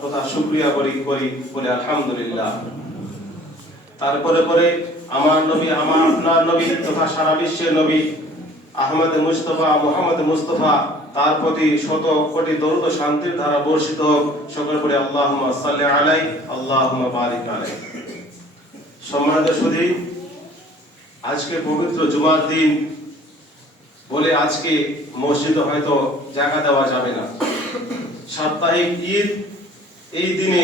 তথা শুকরিয়া করি বলে আলহামদুলিল্লাহ। তারপরে আমার নবী, আপনার নবী তথা সারা বিশ্বের নবী আহমদ মুস্তফা, মুহাম্মদ মুস্তফা, তার প্রতি শত কোটি দরুদ ও শান্তির ধারা বর্ষিত হোক। সকলে পড়ে আল্লাহুম্মা সাল্লি আলাইহি আল্লাহুম্মা বারিক আলাইহি। সম্মানিত সুধী, আজকে পবিত্র জুমার দিন বলে আজকে মসজিদে হয়তো জায়গা দেওয়া যাবে না। সাপ্তাহিক ঈদ, এই দিনে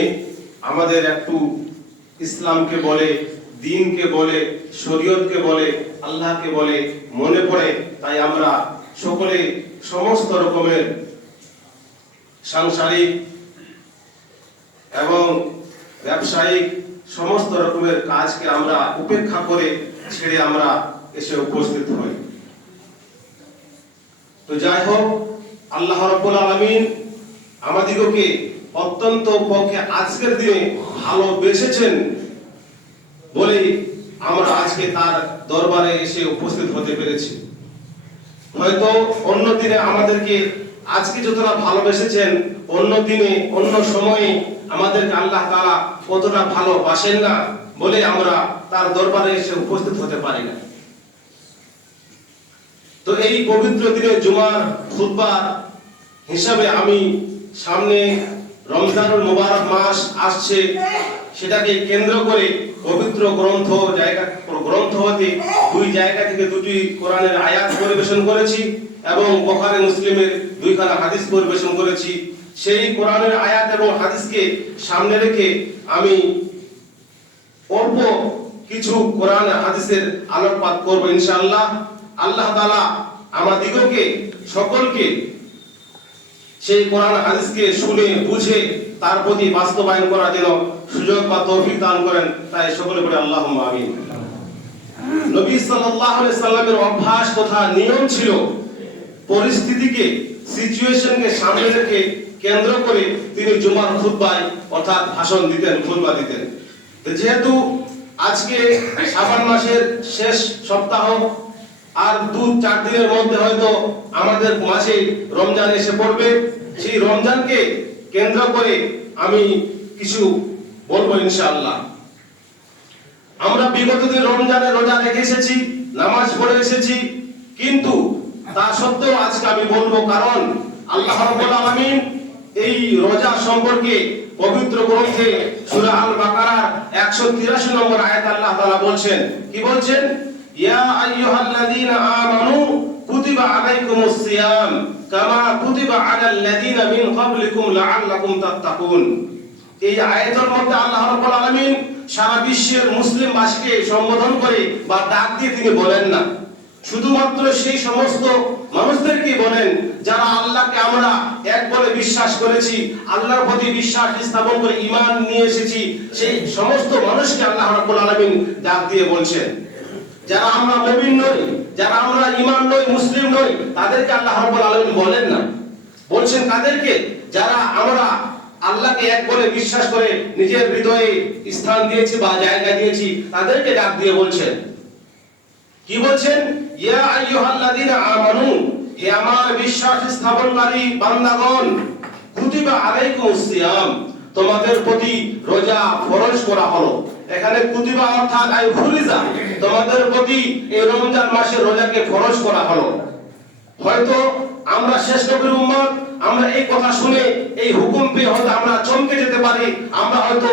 আমাদের একটু ইসলামকে বলে, দ্বীনকে বলে, শরীয়তকে বলে, আল্লাহকে বলে মনে পড়ে। তাই আমরা সকলে সমস্ত রকমের সাংসারিক এবং ব্যবসায়িক সমস্ত রকমের কাজকে আমরা উপেক্ষা করে ছেড়ে আমরা এসে উপস্থিত হই। তো যাই হোক, আল্লাহ রাব্বুল আলামিন আমাদিগকে অত্যন্ত পক্ষে আজকের দিনে ভালোবেসেছেন বলে আমরা আজকে তার দরবারে এসে উপস্থিত হতে পেরেছি। হয়তো অন্য দিনে আমাদেরকে আজকে যতটা ভালোবেসেছেন, অন্য দিনে অন্য সময়ে আমাদেরকে আল্লাহ তাআলা কতটা ভালোবাসেন না বলে আমরা তার দরবারে এসে উপস্থিত হতে পারি না। তো এই পবিত্র দিনে জুমার খুতবা হিসাবে আমি সামনে রমজানুল মুবারক মাস আসছে, সেটাকে কেন্দ্র করে পবিত্র গ্রন্থ হতে দুই জায়গা থেকে দুটি কোরআনের আয়াত পরিবেশন করেছি এবং বুখারী মুসলিমের দুইখানা হাদিস পরিবেশন করেছি। সেই কোরআনের আয়াত এবং হাদিসকে সামনে রেখে আমি অল্প কিছু কোরআন হাদিসের আলোকপাত করব ইনশাআল্লাহ। আল্লাহ তাআলা আমাদিগকে সকলকে সেই কোরআন হাদিসকে শুনে বুঝে তার প্রতি বাস্তবায়ন করার জন্য সুযোগ বা তৌফিক দান করেন। তাই সকলে বলে আল্লাহুম্মা আমিন। নবী সাল্লাল্লাহু আলাইহি সাল্লামের অভ্যাস তথা নিয়ম ছিল পরিস্থিতিকে, সিচুয়েশনকে সামনে রেখে কেন্দ্র করে তিনি জুমার খুতবায় অর্থাৎ ভাষণ দিতেন, খুতবা দিতেন। যেহেতু আজকে শাবান মাসের শেষ সপ্তাহ, আর 2-4 দিনের মধ্যে হয়তো আমাদের মাঝে রমজান এসে পড়বে, সেই রমজানকে কেন্দ্র করে আমি কিছু বলবো ইনশাআল্লাহ। আমরা বিগত দিন রমজানে রোজা রেখে এসেছি, নামাজ পড়ে এসেছি, কিন্তু তা সত্ত্বেও আজকে আমি বলবো, কারণ আল্লাহ রাব্বুল আলামিন এই রোজা সম্পর্কে পবিত্র গ্রন্থে সূরা আল বাকারার 183 নম্বর আয়াতে আল্লাহ তাআলা বলছেন, কি বলছেন? ইয়া আইয়ুহাল্লাযীনা আমানু কুতিবা আলাইকুমুস সিয়াম কামা কুতিবা আলাল লাযীনা মিন ক্বাবলিকুম লাআল্লাকুম তাত্তাকুন। এই আয়াতের মধ্যে আল্লাহ রাব্বুল আলামিন সারা বিশ্বের মুসলিমবাসীকে সম্বোধন করে বা ডাক দিয়ে তিনি বলেন না, শুধুমাত্র সেই সমস্ত মানুষদেরকে বলেন যারা আল্লাহকে আমরা এক বলে বিশ্বাস করেছি, আল্লাহর প্রতি বিশ্বাস স্থাপন করে ঈমান নিয়ে এসেছি, সেই সমস্ত মানুষকে আল্লাহ রাব্বুল আলামিন ডাক দিয়ে বলছেন। যারা আমরা মুমিন নই, যারা আমরা ঈমান নই, মুসলিম নই, তাদেরকে আল্লাহ রাব্বুল আলামিন বলেন না, বলছেন কাদেরকে? যারা আমরা আল্লাহকে এক বলে বিশ্বাস করে নিজের হৃদয়ে স্থান দিয়েছি বা জায়গা দিয়েছি, তাদেরকে ডাক দিয়ে বলছেন। কি বলছেন? ইয়া আইয়ুহাল্লাযীনা আমানু, হে আমার বিশ্বাস স্থাপনকারী বান্দাগণ, কুতিবা আলাইকুমুস সিয়াম, তোমাদের প্রতি রোজা ফরজ করা হলো। এখানে কুতিবা অর্থাৎ আই ফুরিজা, তোমাদের প্রতি এই রমজান মাসে রোজাকে ফরজ করা হলো। হয়তো আমরা শেষ নবীর উম্মত, আমরা এই কথা শুনে এই হুকুম পেয়ে হয়তো আমরা চমকে যেতে পারি, আমরা হয়তো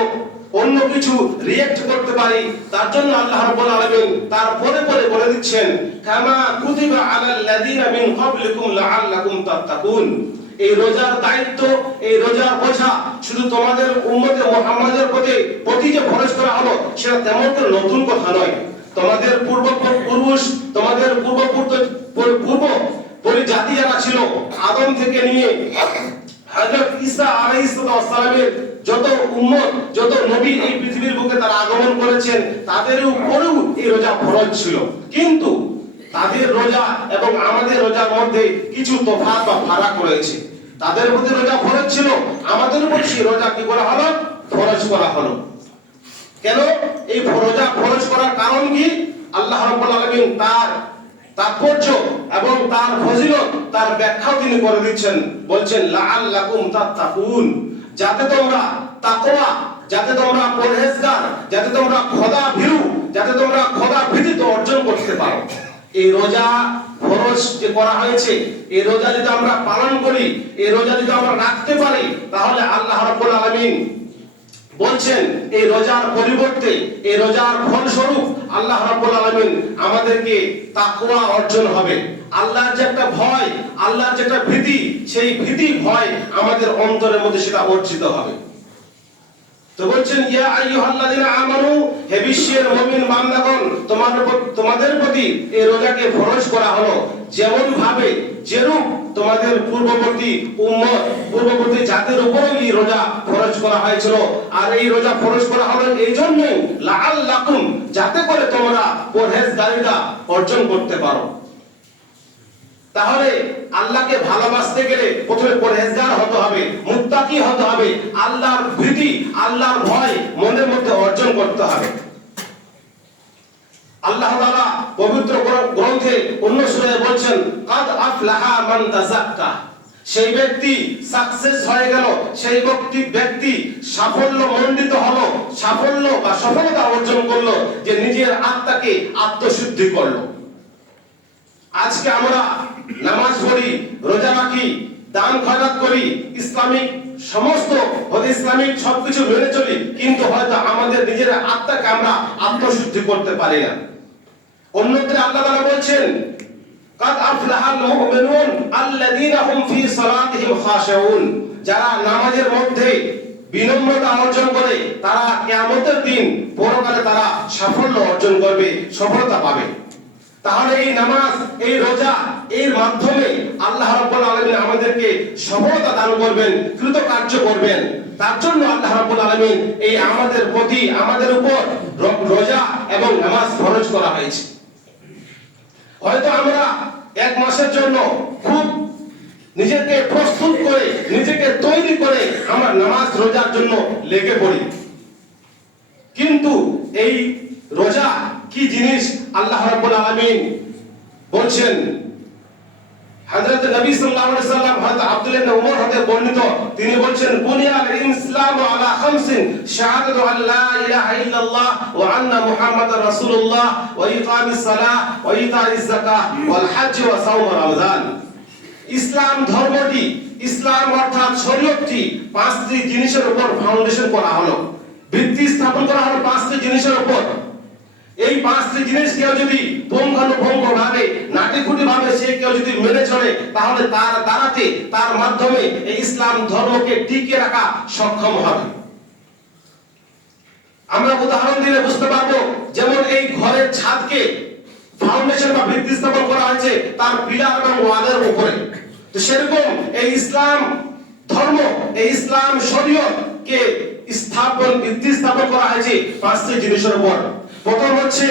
অন্য কিছু রিঅ্যাক্ট করতে পারি। তার জন্য আল্লাহ রাব্বুল আলামিন তার পরে বলে দিচ্ছেন, কামা কুতিবা আলাল লাযীনা মিন ক্বাবলিকুম লাআল্লাকুম তাত্তাকুন। এই রোজার দায়িত্ব, এই রোজার বোঝা শুধু তোমাদের উম্মতে মুহাম্মাদের প্রতি যে ফরজ করা হলো, সেটা তেমন কোনো নতুন কথা নয়। তোমাদের পূর্বপুরুষ, তোমাদের পূর্ব জাতি যারা ছিল, আদম থেকে নিয়ে হযরত ঈসা আলাইহিস সালামের যত উম্মত, যত নবী এই পৃথিবীর বুকে তারা আগমন করেছেন, তাদের উপরেও এই রোজা ফরজ ছিল। কিন্তু তাদের রোজা এবং আমাদের রোজার মধ্যে কিছু তফাৎ বা ফারাক রয়েছে। তাদের প্রতি রোজা ফরজ ছিল, আমাদের উপর সেই রোজা কি করা হলো? ফরজ করা হলো। কেন এই রোজা ফরজ করার কারণ কি? আল্লাহ রাব্বুল আলামিন তার তাৎপর্য এবং তার ফজিলত, তার ব্যাখ্যাও তিনি করে দিচ্ছেন। বলছেন লাআল্লাকুম তাত্তাকুন, যাতে তোমরা তাকওয়া, যাতে তোমরা পরহেজগার, যাতে তোমরা খোদা ভীরু, যাতে তোমরা খোদা ভীতি অর্জন করতে পারো। এই রোজা ফরজ যে করা হয়েছে, এই রোজা যদি আমরা পালন করি, এই রোজা যদি আমরা রাখতে পারি, তাহলে আল্লাহ রাব্বুল আলামিন বলছেন এই রোজার পরিবর্তে, এই রোজার ফলস্বরূপ আল্লাহ রাব্বুল আলামিন আমাদেরকে তাকওয়া অর্জন হবে। আল্লাহর যে একটা ভয়, আল্লাহর যে একটা ভীতি, সেই ভীতি ভয় আমাদের অন্তরের মধ্যে সেটা অর্জিত হবে। তো বলছেন ইয়া আইয়ুহাল্লাযিনা আমানু, হে বিশ্বের মুমিন বান্দাগণ, তোমাদের প্রতি এই রোজাকে ফরজ করা হলো যেমন ভাবে, যেরূপ তোমাদের পূর্ববর্তী উম্মত, পূর্ববর্তী জাতির উপর এই রোজা ফরজ করা হয়েছিল। আর এই রোজা ফরজ করা হলো এই জন্যই লাআল্লাকুম, যাতে করে তোমরা পরহেজগারিতা অর্জন করতে পারো। তাহলে আল্লাহকে ভালোবাসতে গেলে প্রথমে পরহেজগার হতে হবে, মুত্তাকি হতে হবে, আল্লাহর ভীতি, আল্লাহর ভয় মনের মধ্যে অর্জন করতে হবে। আল্লাহ তাআলা পবিত্র গ্রন্থে অন্য সূরায় বলছেন কাদ আফলাহা মান তাযাক্কা, সেই ব্যক্তি সাকসেস হয়ে গেল, সেই ব্যক্তি সাফল্য মণ্ডিত হলো, সাফল্য বা সফলতা অর্জন করলো, যে নিজের আত্মাকে আত্মশুদ্ধি করলো। আজকে আমরা নামাজ পড়ি, রোজা রাখি, দান খয়রাত করি, ইসলামিক সমস্ত ইসলামিক সবকিছু মেনে চলি, কিন্তু হয়তো আমাদের নিজের আত্মাকে আমরা আত্মশুদ্ধি করতে পারি না। অন্যত্র আল্লাহ তাআলা বলছেন কাদ আফলাহাল মুমিনুন আল্লাযীনা হুম ফি সালাতিহিম খাশিউন, যারা নামাজের মধ্যে বিনম্রতা অর্জন করে তারা কিয়ামতের দিন পরকালে তারা সাফল্য অর্জন করবে, সফলতা পাবে। তাহলে এই নামাজ, এই রোজা, এর মাধ্যমে আল্লাহ রাব্বুল আলামিন আমাদেরকে সফলতা দান করবেন, কৃতকার্য করবেন। তার জন্য আল্লাহ রাব্বুল আলামিন এই আমাদের প্রতি, আমাদের উপর রোজা এবং নামাজ ফরজ করা হয়েছে। হয়তো আমরা এক মাসের জন্য খুব নিজেকে প্রস্তুত করে, নিজেকে তৈরি করে আমরা নামাজ রোজার জন্য লেগে পড়ি, কিন্তু এই রোজা কি জিনিস আল্লাহ রাব্বুল আলামিন বলছেন। হযরত নবী সাল্লাল্লাহু আলাইহি ওয়াসাল্লাম হযরত আব্দুল্লাহ ইবনে উমর হতে বর্ণিত, তিনি বলছেন বুনিয়াল ইসলামু আলা খামসিন শাহাদাতু আল্লা ইলাহা ইল্লাল্লাহ ওয়া আন্না মুহাম্মাদার রাসূলুল্লাহ ওয়া ইকামিস সালাহ ওয়া ইতাইজ যাকাহ ওয়াল হজ্জ ওয়া সাওম রমজান। ইসলাম ধর্মটি, ইসলাম অর্থাৎ শরীয়তটি পাঁচটি জিনিসের উপর ফাউন্ডেশন করা হলো, ভিত্তি স্থাপন করা হলো পাঁচটি জিনিসের উপর। এই পাঁচটি জিনিস কেউ যদি পুঙ্খানুপুঙ্খ ভাবে, নাটিকুটি ভাবে সে কেউ যদি মেনে চলে, তাহলে তার দ্বারাতে, তার মাধ্যমে এই ইসলাম ধর্মকে টিকিয়ে রাখা সক্ষম হবে। আমরা উদাহরণ দিলে বুঝতে পারবো, যেমন এই ঘরের ছাদকে ফাউন্ডেশন বা ভিত্তি স্থাপন করা হয়েছে তার পিলার এবং ওয়ালের উপরে, তো সেরকম এই ইসলাম ধর্ম, এই ইসলাম শরীয়তকে ভিত্তি স্থাপন করা হয়েছে পাঁচটি জিনিসের উপর। প্রথম হচ্ছে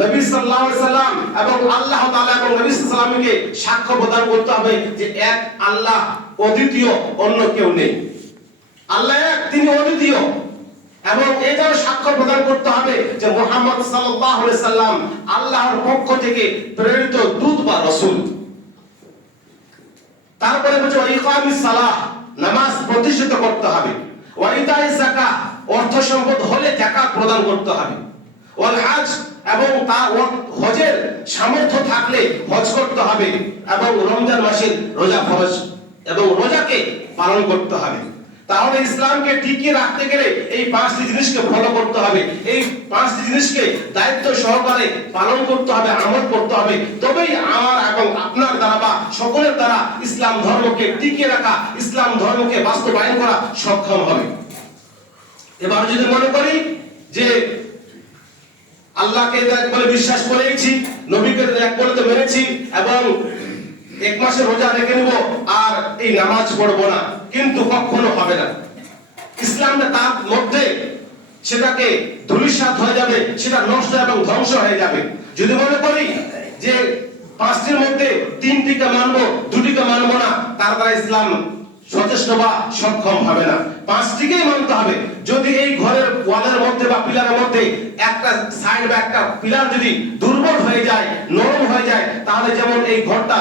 নবী সাল্লাল্লাহু আলাইহি সাল্লাম এবং আল্লাহ তাআলা এবং নবী সাল্লাল্লাহু আলাইহি সাল্লামকে সাক্ষ্য প্রদান করতে হবে যে এক আল্লাহ, অদ্বিতীয়, অন্য কেউ নেই। আল্লাহ এক, তিনি অদ্বিতীয়, এবং এটাও সাক্ষ্য প্রদান করতে হবে যে মুহাম্মদ সাল্লাল্লাহু আলাইহি সাল্লাম আল্লাহর পক্ষ থেকে প্রেরিত দূত বা রাসূল। তারপরে হচ্ছে ইকামিস সালাহ, নামাজ প্রতিষ্ঠিত করতে হবে, ওয়া ইতাইজ যাকাহ, অর্থ সম্পদ হলে যাকাত প্রদান করতে হবে, ওয়াল হজ, এবং তার হজের সামর্থ্য থাকলে হজ করতে হবে, এবং রমজান মাসের রোজা ফরজ এবং রোজাকে পালন করতে হবে। তাহলে ইসলামকে টিকিয়ে রাখতে গেলে এই পাঁচটি জিনিসকে ফলো করতে হবে, এই পাঁচটি জিনিসকে দায়িত্ব সহকারে পালন করতে হবে, আমল করতে হবে, তবেই আমার এবং আপনার দ্বারা বা সকলের দ্বারা ইসলাম ধর্মকে টিকিয়ে রাখা, ইসলাম ধর্মকে বাস্তবায়ন করা সক্ষম হবে। এবার যদি মনে করি যে আল্লাহকে এক বলে বিশ্বাস করেছি, নবীকে এক বলে তো মেনেছি, এবং এক মাসের রোজা রেখে নেব আর এই নামাজ পড়বো না, কিন্তু কখনো হবে না। ইসলামটা তার মধ্যে সেটাকে ধূলিসাৎ হয়ে যাবে, সেটা নষ্ট এবং ধ্বংস হয়ে যাবে। যদি মনে করি যে পাঁচটির মধ্যে তিনটিকে মানবো, দুটিকে মানবো না, তার দ্বারা ইসলাম সচেষ্ট বা সক্ষম হবে না। পাঁচটিকেই মানতে হবে, যদি এই ঘরের ওয়ালের মধ্যে বা পিলারের মধ্যে একটা সাইড বা একটা পিলার যদি দুর্বল হয়ে যায়, নরম হয়ে যায়, তাহলে যেমন এই ঘরটা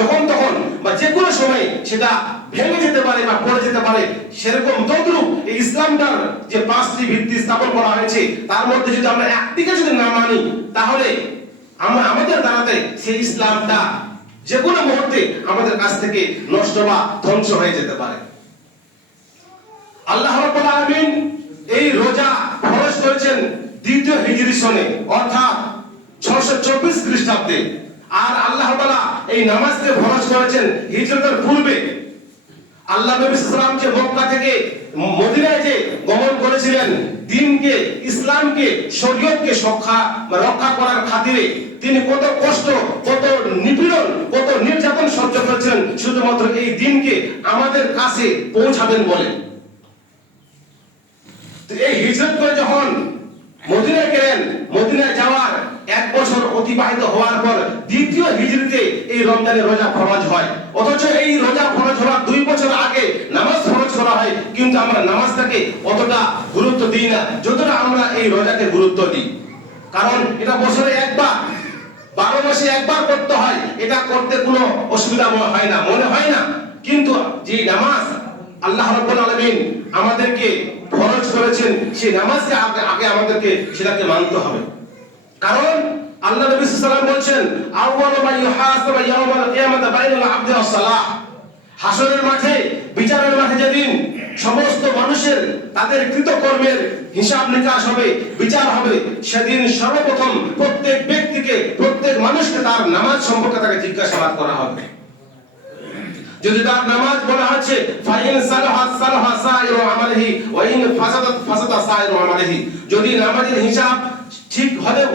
যখন তখন বা যে কোনো সময় সেটা ভেঙে যেতে পারে বা পড়ে যেতে পারে, সেরকম তদ্রূপ এই ইসলামটার যে 5টি ভিত্তি স্থাপন করা হয়েছে তার মধ্যে যদি আমরা একটিকে যদি না মানি, তাহলে আমাদের দ্বারাতে সেই ইসলামটা যে কোনো মুহূর্তে আমাদের কাছ থেকে নষ্ট বা ধ্বংস হয়ে যেতে পারে। আল্লাহ রাব্বুল আলামিন এই রোজা ফরজ করেছেন 2য় হিজরি সনে, অর্থাৎ 624 খ্রিস্টাব্দে। আর আল্লাহ তাআলা এই নামাজকে ফরজ করেছেন হিজরতের পূর্বে। আল্লাহ নবী সাল্লাল্লাহু আলাইহি ওয়াসাল্লাম যে মক্কা থেকে মদিনায় যে গমন করেছিলেন, দ্বীনকে, ইসলামকে, শরীয়তকে রক্ষা করার খাতিরে তিনি কত কষ্ট, কত নিপীড়ন, কত নির্যাতন সহ্য করেছেন শুধুমাত্র এই দ্বীনকে আমাদের কাছে পৌঁছাবেন বলে। এই হিজরত করে যখন মদিনায় গেলেন, মদিনায় যাওয়ার 1 বছর অতিবাহিত হওয়ার পর 2য় হিজরিতে এই রমজানের রোজা ফরজ হয়। অথচ এই রোজা ফরজ হওয়ার 2 বছর আগে নামাজ ফরজ করা হয়, কিন্তু আমরা নামাজটাকে অতটা গুরুত্ব দিই না যতটা আমরা এই রোজাকে গুরুত্ব দিই। কারণ এটা বছরে একবার, 12 মাসে একবার করতে হয়, এটা করতে কোনো অসুবিধা হয় না, মনে হয় না। কিন্তু যে নামাজ আল্লাহ রাব্বুল আলামিন আমাদেরকে ফরজ করেছেন, সেই নামাজকে আগে আমাদেরকে সেটাকে মানতে হবে। কারণ আল্লাহ নবী সাল্লাল্লাহু আলাইহি ওয়াসাল্লাম বলেন, আউয়ালু মা ইউহাসাবু ইয়াওমাল কিয়ামাতি বাইনাল আবদি ওয়াস সালাহ। হাসরের মাঠে, বিচারের মাঠে যেদিন সমস্ত মানুষের তাদের কৃতকর্মের হিসাব নিকাশ হবে, বিচার হবে, সেদিন সর্বপ্রথম প্রত্যেক ব্যক্তিকে, প্রত্যেক মানুষকে তার নামাজ সম্পর্কে তাকে জিজ্ঞাসাবাদ করা হবে। যদি তার নামাজ বলা হচ্ছে ফাইন সালাহাত সালাহা সাইরু আমালিহি ওয়া ইন ফাসাদাত ফাসাদা সাইরু আমালিহি, যদি নামাজের হিসাব ঠিক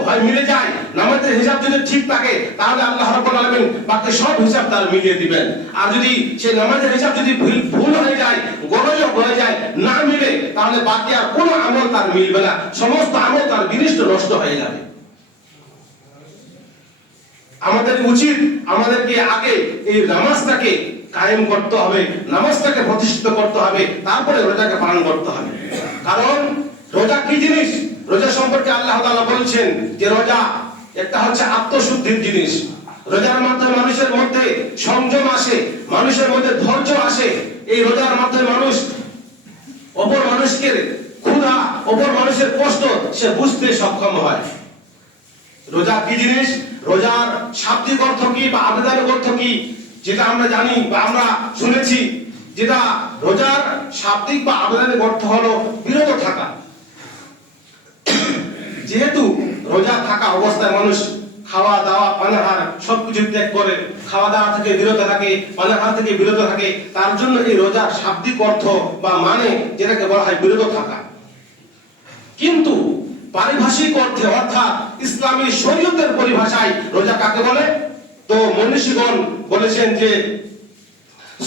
হয় মিলে যায়, নামাজের হিসাব যদি ঠিক থাকে, তাহলে আল্লাহ রাব্বুল আলামিন বাকি সব হিসাব তার মিলিয়ে দিবেন। আর যদি সেই নামাজের হিসাব যদি ভুল হয়ে যায়, গোলযোগ হয়ে যায়, না মিলে, তাহলে বাকি আর কোনো আমল তার মিলবে না, সমস্ত আমল তার বিনষ্ট নষ্ট হয়ে যাবে। আমাদের উচিত আমাদেরকে আগে এই নামাজটাকে কায়েম করতে হবে, নামাজটাকে প্রতিষ্ঠিত করতে হবে, তারপরে রোজাকে পালন করতে হবে। কারণ রোজা কি জিনিস? রোজা সম্পর্কে আল্লাহ তাআলা বলছেন যে রোজা একটা হচ্ছে আত্মশুদ্ধির জিনিস। রোজার মাধ্যমে মানুষের মধ্যে সংযম আসে, মানুষের মধ্যে ধৈর্য আসে। এই রোজার মাধ্যমে মানুষ অপর মানুষকে ক্ষুধা, অপর মানুষের কষ্ট সে বুঝতে সক্ষম হয়। রোজা কি জিনিস? রোজার শাব্দিক অর্থ কি বা আবেদনিক অর্থ কি, যেটা আমরা জানি বা আমরা শুনেছি, যেটা রোজার শাব্দিক বা আবেদনিক অর্থ হলো বিরত থাকা। যেহেতু রোজা থাকা অবস্থায় মানুষ খাওয়া দাওয়া পানাহার সবকিছু ত্যাগ করে, খাওয়া দাওয়া থেকে বিরত থাকে, পানাহার থেকে বিরত থাকে, তার জন্য এই রোজার শাব্দিক অর্থ বা মানে যেটাকে বলা হয় বিরত থাকা। কিন্তু পারিভাষিক অর্থে, অর্থাৎ ইসলামী শরীয়তের পরিভাষায় রোজা কাকে বলে? তো মনীষীগণ বলেছেন যে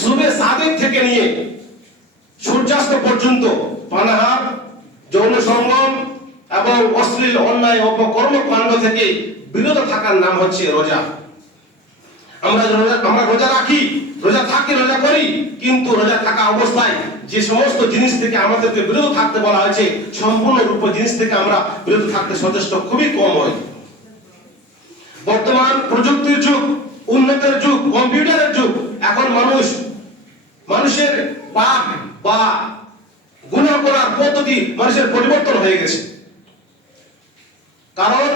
সুবে সাদিক থেকে নিয়ে সূর্যাস্ত পর্যন্ত পানাহার, যৌন সঙ্গম এবং অশ্লীল অন্যায় কর্মকাণ্ড থেকে বিরত থাকার নাম হচ্ছে রোজা। আমরা রোজা রাখি, রোজা থাকি, রোজা করি, কিন্তু রোজা থাকা অবস্থায় যে সমস্ত জিনিস থেকে আমাদেরকে বিরত থাকতে বলা হয়েছে, সম্পূর্ণ রূপে জিনিস থেকে আমরা বিরত থাকতে যথেষ্ট খুবই কম হয়। বর্তমান প্রযুক্তির যুগ, উন্নতের যুগ, কম্পিউটারের যুগ, এখন মানুষের পাপ বা গুনাহ করার পদ্ধতি মানুষের পরিবর্তন হয়ে গেছে। কারণ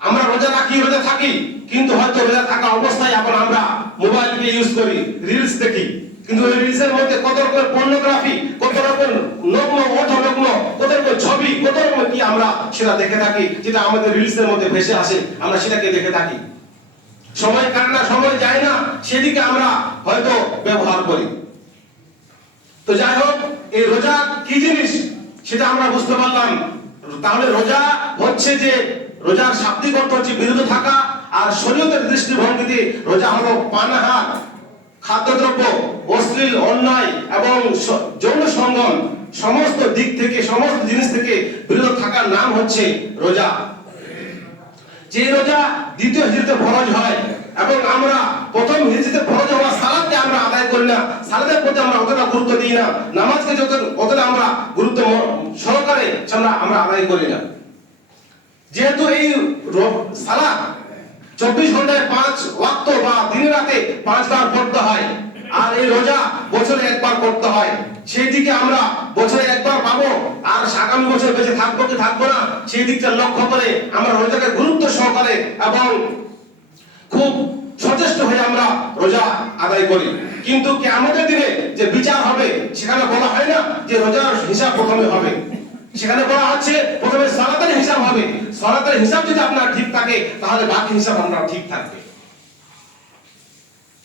আমরা রোজা রাখি, রোজা থাকি, কিন্তু হয়তো রোজা থাকা অবস্থায় এখন আমরা মোবাইলকে ইউজ করি, রিলস দেখি, কিন্তু ওই রিলসের মধ্যে কত রকমের পর্নোগ্রাফি, কত রকমের নগ্ন অর্ধনগ্ন, কত রকমের ছবি, কত রকমের কি আমরা সেটা দেখে থাকি, যেটা আমাদের রিলসের মধ্যে ভেসে আসে, আমরা সেটাকে দেখে থাকি। সময় কাটে না, সময় যায় না, সেদিকে আমরা হয়তো ব্যবহার করি। তো যাই হোক, এই রোজা কি জিনিস সেটা আমরা বুঝতে পারলাম। তাহলে রোজা হচ্ছে যে, রোজার শাব্দিক অর্থ হচ্ছে বিরত থাকা, আর শরীয়তের দৃষ্টিভঙ্গিতে রোজা হলো পানাহার, খাদ্যদ্রব্য, অশ্লীল অন্যায় এবং যৌন সঙ্গম, সমস্ত দিক থেকে, সমস্ত জিনিস থেকে বিরত থাকার নাম হচ্ছে রোজা। যে রোজা 2য় হিজরিতে ফরজ হয় এবং আমরা প্রথম হিজরিতে ফরজ হওয়া সালাতকে আমরা আদায় করি না, সালাতের প্রতি আমরা অতটা গুরুত্ব দিই না, নামাজকে অতটা আমরা গুরুত্ব আমরা আদায় করি না। যেহেতু এই সালাত 24 ঘন্টায় 5 ওয়াক্ত বা দিনে রাতে 5 বার পড়তে হয়, আর এই রোজা বছরে একবার করতে হয়, সেই দিকে আমরা বছরে একবার পাবো, আর আগামী বছর বেঁচে থাকবো কি থাকবো না সেই দিকটা লক্ষ্য করে আমরা রোজাকে গুরুত্ব সহকারে এবং খুব সচেষ্ট হয়ে আমরা রোজা আদায় করি। কিন্তু কিয়ামতের দিনে যে বিচার হবে সেখানে বলা হয় না যে রোজার হিসাব প্রথমে হবে, সেখানে বলা হচ্ছে প্রথমে সালাতের হিসাব হবে। সালাতের হিসাব যদি আপনার ঠিক থাকে তাহলে বাকি হিসাব আপনার ঠিক থাকবে।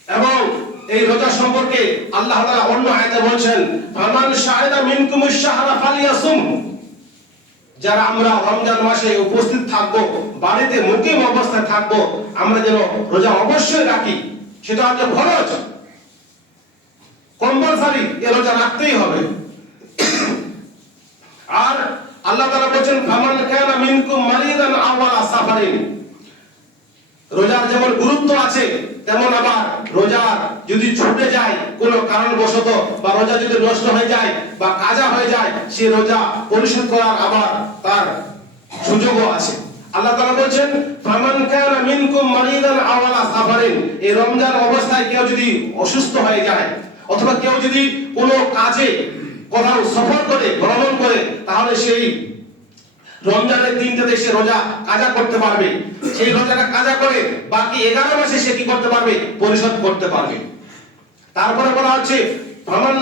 এবং এই রোজা সম্পর্কে আল্লাহ তাআলা অন্য আয়াতে বলেন, ফামান শাহিদা মিনকুমুশ শাহরা ফালিয়াসুম, যারা আমরা রমজান মাসে উপস্থিত থাকবো, বাড়িতে মুকিম অবস্থায় থাকবো, আমরা যেন রোজা অবশ্যই রাখি। সেটা হচ্ছে ফরজ, কম্পালসারি, এই রোজা রাখতেই হবে। আর আল্লাহ তাআলা বলেন, ফামান কানা মিনকুম মারিদান আও আলা সাফারিন, রোজার যেমন গুরুত্ব আছে তেমন আবার রোজার যদি ছুটে যায় কোনো কারণবশত, বা রোজা যদি নষ্ট হয়ে যায় বা কাজা হয়ে যায়, সে রোজা পরিশোধ করার আবার তার সুযোগও আছে। আল্লাহ তাআলা বলেন, ফামান কানা মিনকুম মারিদান আও আলা সাফারিন, এই রমজান অবস্থায় কেউ যদি অসুস্থ হয়ে যায় অথবা কেউ যদি কোনো কাজে কোথাও সফর করে, ভ্রমণ করে, তাহলে সেই রমজানের দিনটাতে সে রোজা কাজা করতে পারবে। সেই রোজাটা কাজা করে বাকি 11 মাসে সে কি করতে পারবে? পরিশোধ করতে পারবে। তারপরে বলা হচ্ছে, ফামান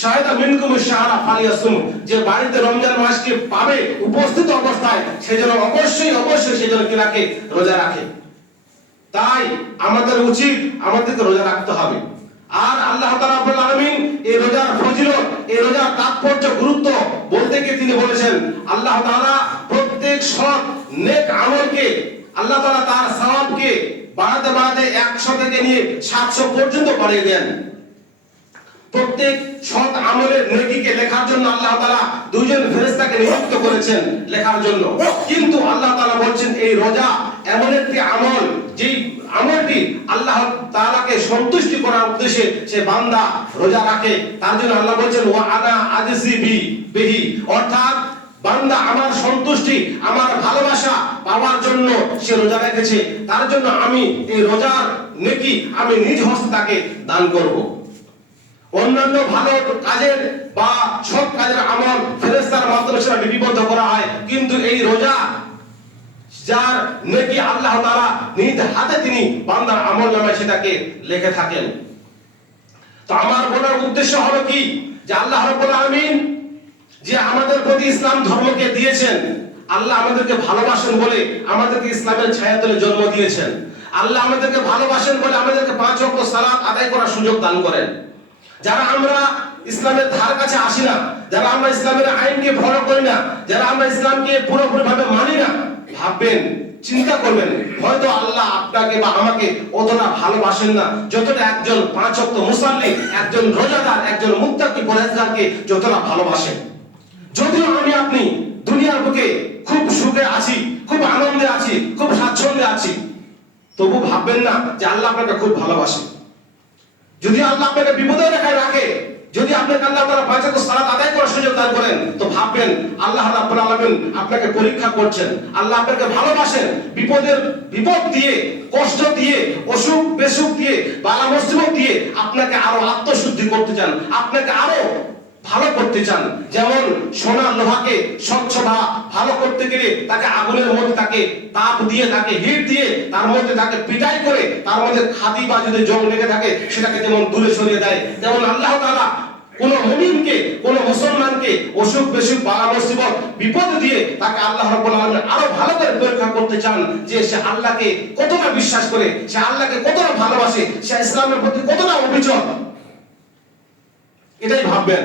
শাহিদা মিনকুমুশ শাহরা ফালিয়াসুম, যে বাড়িতে রমজান মাসকে পাবে উপস্থিত অবস্থায়, সে যেন অবশ্যই সে যেন কি রাখে? রোজা রাখে। তাই আমাদের উচিত আমাদেরকে রোজা রাখতে হবে। আর আল্লাহ তাআলা রাব্বুল আলামিন এই রোজার ফজিলত, এই রোজার তাৎপর্য, গুরুত্ব বলতে গিয়ে তিনি বলেছেন, আল্লাহ তাআলা প্রত্যেক সৎ নেক আমলকে আল্লাহ তাআলা তার সওয়াবকে বাড়াতে 100 থেকে নিয়ে 700 পর্যন্ত বাড়িয়ে দেন। প্রত্যেক সৎ আমলের নেকিকে লেখার জন্য আল্লাহ তাআলা 2 জন ফেরেশতাকে নিযুক্ত করেছেন লেখার জন্য। কিন্তু আল্লাহ তাআলা বলছেন, এই রোজা এমন একটি আমল, যেই আমলটি আল্লাহ তাআলাকে সন্তুষ্টি করার উদ্দেশ্যে সে বান্দা রোজা রাখে। তার জন্য আল্লাহ বলছেন, ওয়া আনা আজজি বিহি, অর্থাৎ বান্দা আমার সন্তুষ্টি, আমার ভালোবাসা পাওয়ার জন্য সে রোজা রেখেছে, তার জন্য আমি এই রোজার নেকি আমি নিজ হস্তে তাকে দান করব। অন্যান্য ভালো কাজের বা সব কাজের আমল ফেরেশতার মাধ্যমে সেটা লিপিবদ্ধ করা হয়, কিন্তু এই রোজা যার নেকি আল্লাহ তাআলা নিজ হাতে তিনি বান্দার আমলনামায় সেটাকে লিখে থাকেন। তো আমার বলার উদ্দেশ্য হলো কি, যে আল্লাহ রাব্বুল আলামিন যে আমাদের প্রতি ইসলাম ধর্মকে দিয়েছেন, আল্লাহ আমাদেরকে ভালোবাসেন বলে আমাদেরকে ইসলামের ছায়াতলে জন্ম দিয়েছেন। আল্লাহ আমাদেরকে ভালোবাসেন বলে আমাদেরকে 5 ওয়াক্ত সালাত আদায় করার সুযোগ দান করেন। যারা আমরা ইসলামের ধার কাছে আসি না, যারা আমরা ইসলামের আইনকে ফলো করি না, যারা আমরা ইসলামকে পুরোপুরি ভাবে মানি না, ভাববেন, চিন্তা করবেন, হয়তো আল্লাহ আপনাকে বা আমাকে অতটা ভালোবাসেন না যতটা একজন 5 ওয়াক্ত মুসাল্লি, একজন রোজাদার, একজন মুত্তাকি পরহেজগারকে যতটা ভালোবাসেন। যদিও আমি আপনি দুনিয়ার বুকে খুব সুখে আছি, খুব আনন্দে আছি, খুব স্বাচ্ছন্দ্যে আছি, তবু ভাববেন না যে আল্লাহ আপনাকে খুব ভালোবাসে। যদি আল্লাহ আপনাকে বিপদের রেখায় রাখে, যদি আপনাকে আল্লাহ তাআলা 5 ওয়াক্ত সালাত আদায় করার সুযোগ দান করেন, তো ভাববেন আল্লাহ রাব্বুল আলামিন আপনাকে পরীক্ষা করছেন। আল্লাহ আপনাকে ভালোবাসেন, বিপদ দিয়ে, কষ্ট দিয়ে, অসুখ বেসুখ দিয়ে, বালা মুসিবত দিয়ে আপনাকে আরো আত্মশুদ্ধি করতে চান, আপনাকে আরো ভালো করতে চান। যেমন সোনা লোহাকে স্বচ্ছ বা ভালো করতে গেলে তাকে আগুনের মধ্যে তাকে তাপ দিয়ে, তাকে হিট দিয়ে, তার মধ্যে তাকে পিটাই করে তার মধ্যে খাদি বা যদি জং লেগে থাকে সেটাকে যেমন দূরে সরিয়ে দেয়, তেমন আল্লাহ তাআলা কোন মুমিনকে, কোন মুসলমানকে অসুখ বেসুখ বালা মুসিবত বিপদ দিয়ে তাকে আল্লাহ রাব্বুল আলামিন আরো ভালো করে পরীক্ষা করতে চান, যে সে আল্লাহকে কতটা বিশ্বাস করে, সে আল্লাহকে কতটা ভালোবাসে, সে ইসলামের প্রতি কতটা অবিচল, এটাই ভাববেন।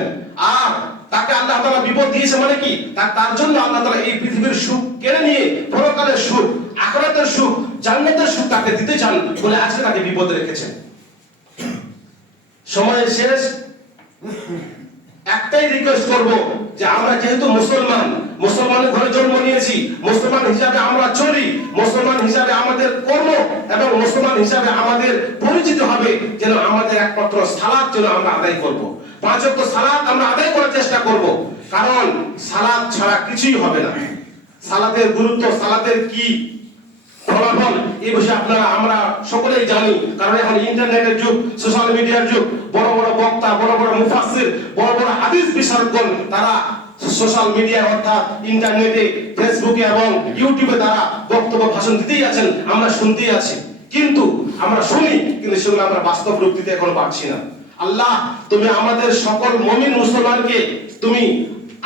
আর তাকে আল্লাহ তাআলা বিপদ দিয়েছে মানে কি, তার জন্য আল্লাহ তাআলা এই পৃথিবীর সুখ কেড়ে নিয়ে পরকালের সুখ, আখিরাতের সুখ, জান্নাতের সুখ তাকে দিতে চান বলে আজকে তাকে বিপদে রেখেছেন। সময় শেষ, একটাই রিকোয়েস্ট করব, যে আমরা যেহেতু মুসলমানের ঘরে জন্ম নিয়েছি, মুসলমান হিসাবে আমরা চলি, মুসলমান হিসাবে আমাদের কর্ম এবং মুসলমান হিসাবে আমাদের পরিচিত হবে যেন আমাদের একমাত্র সালাত যেন আমরা আদায় করব। 5 ওয়াক্ত সালাত আমরা আদায় করার চেষ্টা করব। কারণ সালাত ছাড়া কিছুই হবে না। সালাতের গুরুত্ব, সালাতের কি ফলাফল এই বিষয়ে আপনারা আমরা সকলেই জানি। কারণ এখন ইন্টারনেটের যুগ, সোশ্যাল মিডিয়ার যুগ, বড় বড় বক্তা, বড় বড় মুফাসসির, বড় বড় হাদিস বিশারদগণ তারা সোশ্যাল মিডিয়া অর্থাৎ ইন্টারনেটে, ফেসবুকে এবং ইউটিউবে তারা বক্তব্য ভাষণ দিতেই আছেন, আমরা শুনতেই আছি। কিন্তু আমরা শুনি, কিন্তু সেগুলো আমরা বাস্তব রূপ দিতে এখনো পারছি না। আল্লাহ, তুমি আমাদের সকল মুমিন মুসলমানকে তুমি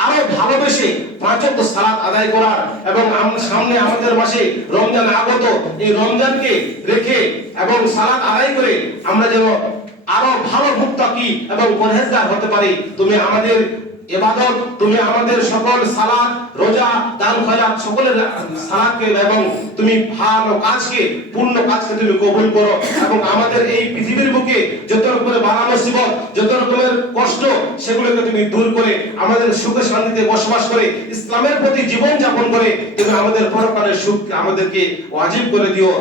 আরো ভালোবেসে পাঁচ ওয়াক্ত সালাত আদায় করার এবং সামনে আমাদের মাসে রমজান আগত, এই রমজানকে রেখে এবং সালাত আদায় করে আমরা যেন আরো ভালো মুত্তাকি এবং পরহেজগার হতে পারি। তুমি আমাদের ইবাদত, তুমি আমাদের সকল সালাত, রোজা, দান খয়রাত সকলের সালাতকে এবং তুমি ভালো কাজকে, পূর্ণ কাজকে তুমি কবুল করো এবং আমাদের এই পৃথিবীর বুকে যত রকমের বালা মুসিবত, যত রকমের কষ্ট সেগুলোকে তুমি দূর করে আমাদের সুখে শান্তিতে বসবাস করে ইসলামের প্রতি জীবন যাপন করে তুমি আমাদের পরকালের সুখ আমাদেরকে ওয়াজিব করে দিও।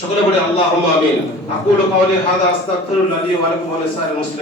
সকলে বলে আল্লাহুম্মা আমিন। আকুলু কাওলি হাযা আস্তাগফিরুল্লাহ লি ওয়া লাকুম ওয়া লিসাইরিল মুসলিমিন।